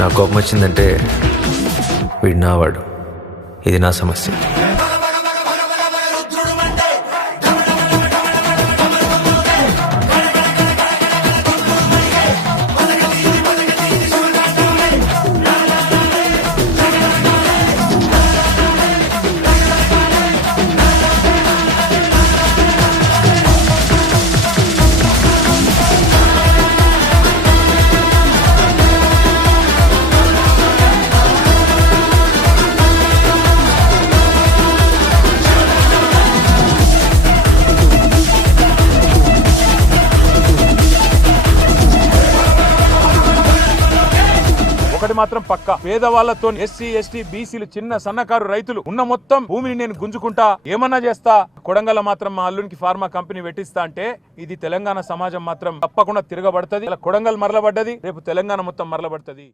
నా కోపం వచ్చిందంటే వీడు నావాడు, ఇది నా సమస్య. ఒకటి మాత్రం పక్క, పేదవాళ్లతో ఎస్సీ ఎస్టీ బీసీలు చిన్న సన్నకారు రైతులు ఉన్న మొత్తం భూమిని నేను గుంజుకుంటా, ఏమన్నా చేస్తా, కొడంగల్ మాత్రం మా అల్లునికి ఫార్మా కంపెనీ పెట్టిస్తా అంటే ఇది తెలంగాణ సమాజం మాత్రం తప్పకుండా తిరగబడుతుంది. కొడంగల్ మరలబడ్డది, రేపు తెలంగాణ మొత్తం మరలబడుతుంది.